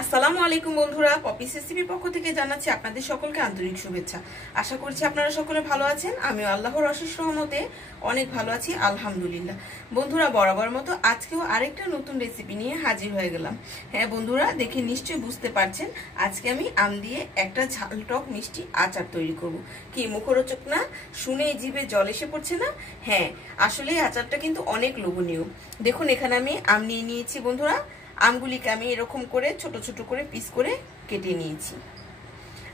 আসসালামু আলাইকুম বন্ধুরা, পপিস রেসিপির পক্ষ থেকে জানাচ্ছি আপনাদের সকলকে আন্তরিক শুভেচ্ছা। আশা করছি আপনারা সকলে ভালো আছেন। আমিও আল্লাহর অশেষ রহমতে অনেক ভালো আছি, আলহামদুলিল্লাহ। বন্ধুরা, বরাবর মতো আজকেও আরেকটা নতুন রেসিপি নিয়ে হাজির হয়ে গেলাম। হ্যাঁ বন্ধুরা, দেখে নিশ্চয়ই বুঝতে পারছেন আজকে আমি আম দিয়ে একটা ঝাল টক মিষ্টি আচার তৈরি করব। কি মুখরোচক না? শুনেই জিভে জল এসে পড়ছে না? হ্যাঁ, আসলে এই আচারটা কিন্তু অনেক লোভনীয়। দেখুন, এখানে আমি আম নিয়ে নিয়েছি বন্ধুরা। আমগুলিকে আমি এরকম করে ছোট ছোট করে পিস করে কেটে নিয়েছি।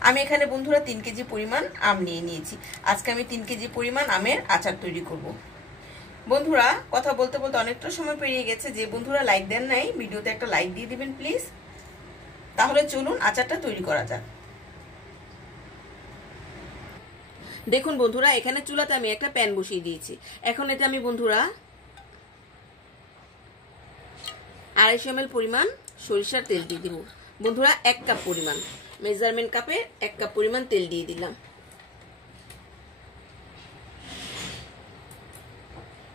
আমি এখানে বন্ধুরা 3 কেজি পরিমাণ আম নিয়ে নিয়েছি। আজকে আমি 3 কেজি পরিমাণ আমের আচার তৈরি করব। বন্ধুরা, কথা বলতে বলতে অনেকটা সময় পেরিয়ে গেছে। যে বন্ধুরা লাইক দেন নাই, ভিডিওতে একটা লাইক দিয়ে দিবেন প্লিজ। তাহলে চলুন আচারটা তৈরি করা যাক। দেখুন বন্ধুরা, এখানে চুলাতে আমি একটা প্যান বসিয়ে দিয়েছি। এখন এতে আমি বন্ধুরা 250 ml পরিমাণ সরিষার তেল দিয়ে দিব। বন্ধুরা 1 কাপ পরিমাণ, মেজারমেন্ট কাপে 1 কাপ পরিমাণ তেল দিয়ে দিলাম।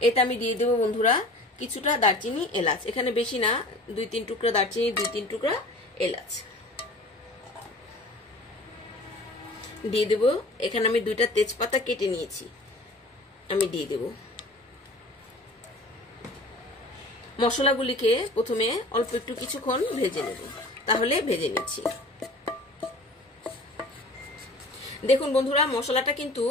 এটা আমি দিয়ে দেব বন্ধুরা কিছুটা দারচিনি, এলাচ। এখানে বেশি না, 2-3 টুকরা দারচিনি, 2-3 টুকরা এলাচ দিয়ে দেব। এখানে আমি 2টা তেজপাতা কেটে নিয়েছি, আমি দিয়ে দেব। মশলাগুলিকে প্রথমে অল্প একটু কিছুক্ষণ ভেজে নেব। তাহলে ভেজে নিচ্ছি। দেখুন বন্ধুরা, মশলাটা কিন্তু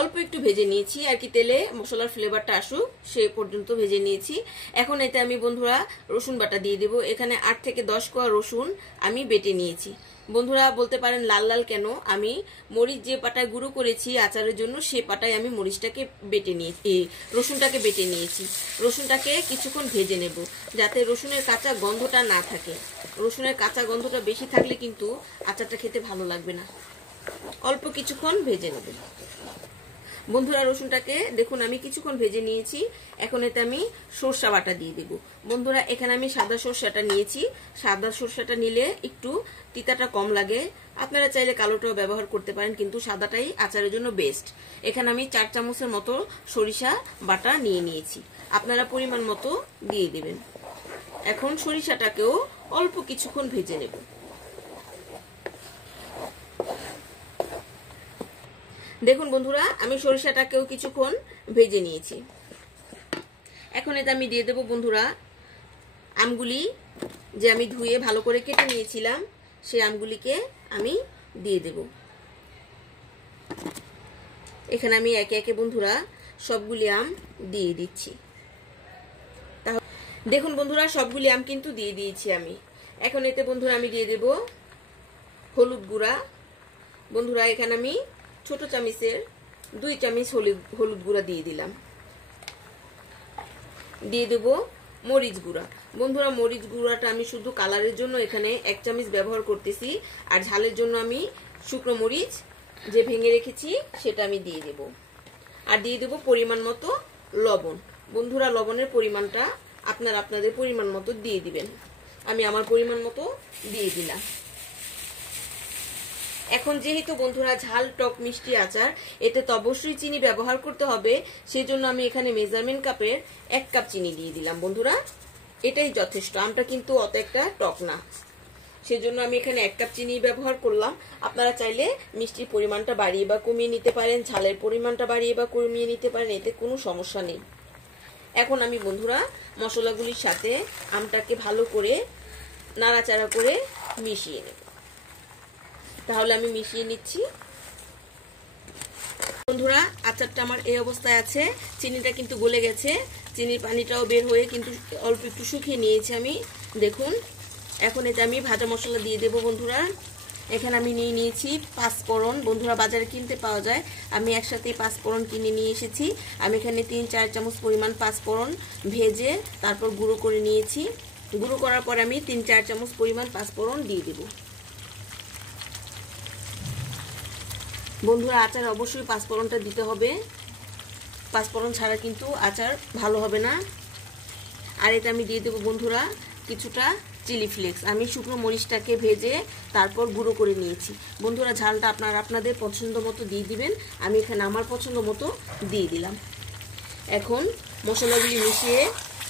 অল্প একটু ভেজে নিয়েছি আর কি, তেলে মশলার ফ্লেভারটা আসুক সে পর্যন্ত ভেজে নিয়েছি। এখন এতে আমি বন্ধুরা রসুন বাটা দিয়ে দেব। এখানে 8 থেকে 10 কোয়া রসুন আমি বেটে নিয়েছি। বন্ধুরা বলতে পারেন লাল লাল কেন, আমি মরিচ যে পাটায় গুঁড়ো করেছি আচারের জন্য, সে পাটায় আমি মরিচটাকে বেটে নিয়েছি, রসুনটাকে বেটে নিয়েছি। রসুনটাকে কিছুক্ষণ ভেজে নেব যাতে রসুনের কাঁচা গন্ধটা না থাকে। রসুনের কাঁচা গন্ধটা বেশি থাকলে কিন্তু আচারটা খেতে ভালো লাগবে না। অল্প কিছুক্ষণ ভেজে নেব বন্ধুরা রসুনটাকে। দেখুন আমি কিছুক্ষণ ভেজে নিয়েছি। এখন এতে আমি সরষা বাটা দিয়ে দেব। বন্ধুরা এখানে আমি সাদা সরষাটা নিয়েছি। সাদা সরষাটা নিলে একটু তিতাটা কম লাগে। আপনারা চাইলে কালোটাও ব্যবহার করতে পারেন, কিন্তু সাদাটাই আচারের জন্য বেস্ট। এখানে আমি 4 চামচের মতো সরিষা বাটা নিয়ে নিয়েছি। আপনারা পরিমাণ মতো দিয়ে দেবেন। এখন সরিষাটাকেও অল্প কিছুক্ষণ ভেজে নেব। দেখুন বন্ধুরা, আমি সরিষাটাকেও কিছুক্ষণ ভেজে নিয়েছি। এখন এটা আমি দিয়ে দেব বন্ধুরা আমগুলি যে আমি ধুয়ে ভালো করে কেটে নিয়েছিলাম, সেই আমগুলিকে আমি দিয়ে দেব। এখানে আমি একে একে বন্ধুরা সবগুলি আম দিয়ে দিচ্ছি। তাহলে দেখুন বন্ধুরা, সবগুলি আম কিন্তু দিয়ে দিয়েছি আমি। এখন এতে বন্ধুরা আমি দিয়ে দেব হলুদ গুঁড়া। বন্ধুরা এখানে আমি ছোট চামচের 2 চামচ হলুদ গুঁড়া দিয়ে দিলাম। দিয়ে দেব মরিচ গুঁড়া। বন্ধুরা মরিচ গুঁড়াটা আমি শুধু কালারের জন্য এখানে 1 চামচ ব্যবহার করতেছি, আর ঝালের জন্য আমি শুকনো মরিচ যে ভেঙে রেখেছি সেটা আমি দিয়ে দেব। আর দিয়ে দেব পরিমাণ মতো লবণ। বন্ধুরা লবণের পরিমাণটা আপনারা আপনাদের পরিমাণ মতো দিয়ে দিবেন। আমি আমার পরিমাণ মতো দিয়ে দিলাম। এখন যেহেতু বন্ধুরা ঝাল টক মিষ্টি আচার, এতে তো অবশ্যই চিনি ব্যবহার করতে হবে। সেজন্য আমি এখানে মেজারমেন্ট কাপের 1 কাপ চিনি দিয়ে দিলাম। বন্ধুরা এটাই যথেষ্ট, আমটা কিন্তু অত একটা টক না, সেজন্য আমি এখানে 1 কাপ চিনি ব্যবহার করলাম। আপনারা চাইলে মিষ্টির পরিমাণটা বাড়িয়ে বা কমিয়ে নিতে পারেন, ঝালের পরিমাণটা বাড়িয়ে বা কমিয়ে নিতে পারেন, এতে কোনো সমস্যা নেই। এখন আমি বন্ধুরা মশলাগুলির সাথে আমটাকে ভালো করে নাড়াচাড়া করে মিশিয়ে নেব। তাহলে আমি মিশিয়ে নিচ্ছি। বন্ধুরা আচারটা আমার এই অবস্থায় আছে। চিনিটা কিন্তু গলে গেছে, চিনির পানিটাও বের হয়ে কিন্তু অল্প একটু শুকিয়ে নিয়েছি আমি। দেখুন এখন এটা আমি ভাজা মশলা দিয়ে দেব বন্ধুরা। এখানে আমি নিয়ে নিয়েছি 5 ফোড়ন। বন্ধুরা বাজারে কিনতে পাওয়া যায়, আমি একসাথে 5 ফোড়ন কিনে নিয়ে এসেছি। আমি এখানে 3-4 চামচ পরিমাণ 5 ফোড়ন ভেজে তারপর গুঁড়ো করে নিয়েছি। গুঁড়ো করার পর আমি 3-4 চামচ পরিমাণ 5 ফোড়ন দিয়ে দেব। বন্ধুরা আচার অবশ্যই 5 ফোড়নটা দিতে হবে, 5 ফোড়ন ছাড়া কিন্তু আচার ভালো হবে না। আর এটা আমি দিয়ে দেব বন্ধুরা কিছুটা চিলি ফ্লেক্স। আমি শুকনো মরিচটাকে ভেজে তারপর গুঁড়ো করে নিয়েছি। বন্ধুরা ঝালটা আপনারা আপনাদের পছন্দ মতো দিয়ে দিবেন, আমি এখানে আমার পছন্দ মতো দিয়ে দিলাম। এখন মশলাগুলি মিশিয়ে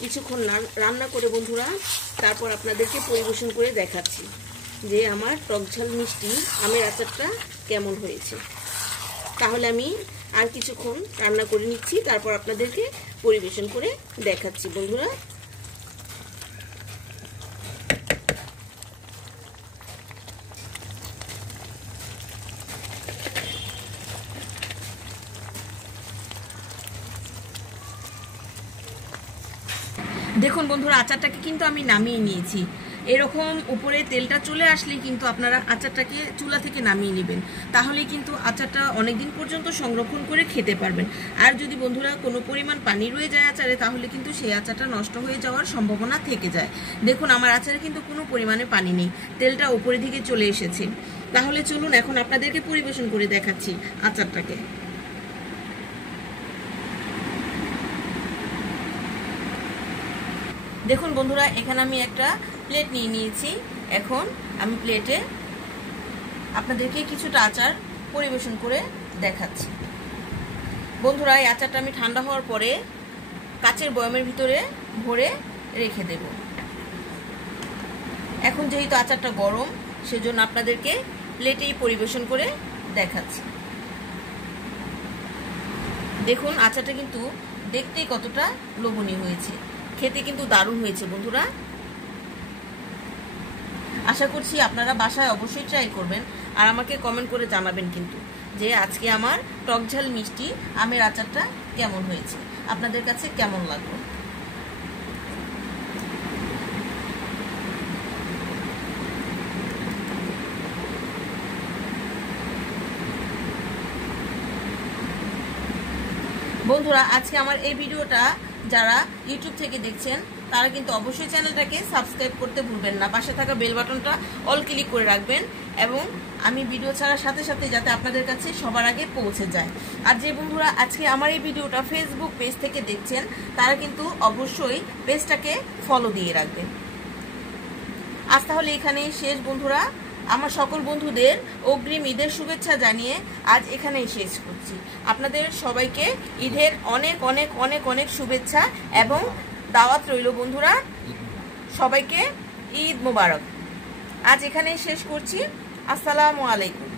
কিছুক্ষণ রান্না করে বন্ধুরা তারপর আপনাদেরকে পরিবেশন করে দেখাচ্ছি যে আমার টকঝাল মিষ্টি আমের আচারটা কেমন হয়েছে। তাহলে আমি আর কিছুক্ষণ রান্না করে নিচ্ছি, তারপর আপনাদেরকে পরিবেশন করে দেখাচ্ছি বন্ধুরা। দেখুন বন্ধুরা, আচারটাকে কিন্তু আমি নামিয়ে নিয়েছি। এরকম উপরে তেলটা চলে আসলে কিন্তু আপনারা আচারটাকে চুলা থেকে নামিয়ে নেবেন, তাহলে কিন্তু আচারটা অনেকদিন পর্যন্ত সংরক্ষণ করে খেতে পারবেন। আর যদি বন্ধুরা কোনো পরিমাণ পানি রয়ে যায় আচারে, তাহলে কিন্তু সেই আচারটা নষ্ট হয়ে যাওয়ার সম্ভাবনা থেকে যায়। দেখুন আমার আচারে কিন্তু কোনো পরিমাণে পানি নেই, তেলটা উপরের দিকে চলে এসেছে। তাহলে চলুন এখন আপনাদেরকে পরিবেশন করে দেখাচ্ছি আচারটাকে। দেখুন বন্ধুরা, এখানে আমি একটা প্লেট নিয়ে নিয়েছি। এখন আমি প্লেটে আপনাদেরকে কিছুটা আচার পরিবেশন করে দেখাচ্ছি। বন্ধুরা, এই আচারটা আমি ঠান্ডা হওয়ার পরে কাচের বয়ামের ভিতরে ভরে রেখে দেব। এখন যেহেতু আচারটা গরম, সেজন্য আপনাদেরকে প্লেটেই পরিবেশন করে দেখাচ্ছি। দেখুন আচারটা কিন্তু দেখতেই কতটা লোভনীয় হয়েছে, খেতে কিন্তু দারুণ হয়েছে বন্ধুরা। আশা করছি আপনারা বাসায় অবশ্যই ট্রাই করবেন আর আমাকে কমেন্ট করে জানাবেন কিন্তু যে আজকে আমার টকঝাল মিষ্টি আমের আচারটা কেমন হয়েছে, আপনাদের কাছে কেমন লাগলো। বন্ধুরা, আজকে আমার এই ভিডিওটা যারা ইউটিউব থেকে দেখছেন তারা কিন্তু অবশ্যই চ্যানেলটাকে সাবস্ক্রাইব করতে ভুলবেন না, পাশে থাকা বেল বাটনটা অল ক্লিক করে রাখবেন এবং আমি ভিডিও ছাড়ার সাথে সাথে যাতে আপনাদের কাছে সবার আগে পৌঁছে যায়। আর যে বন্ধুরা আজকে আমার এই ভিডিওটা ফেসবুক পেজ থেকে দেখছেন তারা কিন্তু অবশ্যই পেজটাকে ফলো দিয়ে রাখবেন। আজ তাহলে এখানেই শেষ বন্ধুরা। আমার সকল বন্ধুদের অগ্রিম ঈদের শুভেচ্ছা জানিয়ে আজ এখানেই শেষ করছি। আপনাদের সবাইকে ঈদের অনেক অনেক অনেক অনেক শুভেচ্ছা এবং দাওয়াত রইল বন্ধুরা। সবাইকে ঈদ মোবারক। আজ এখানেই শেষ করছি। আসসালামু আলাইকুম।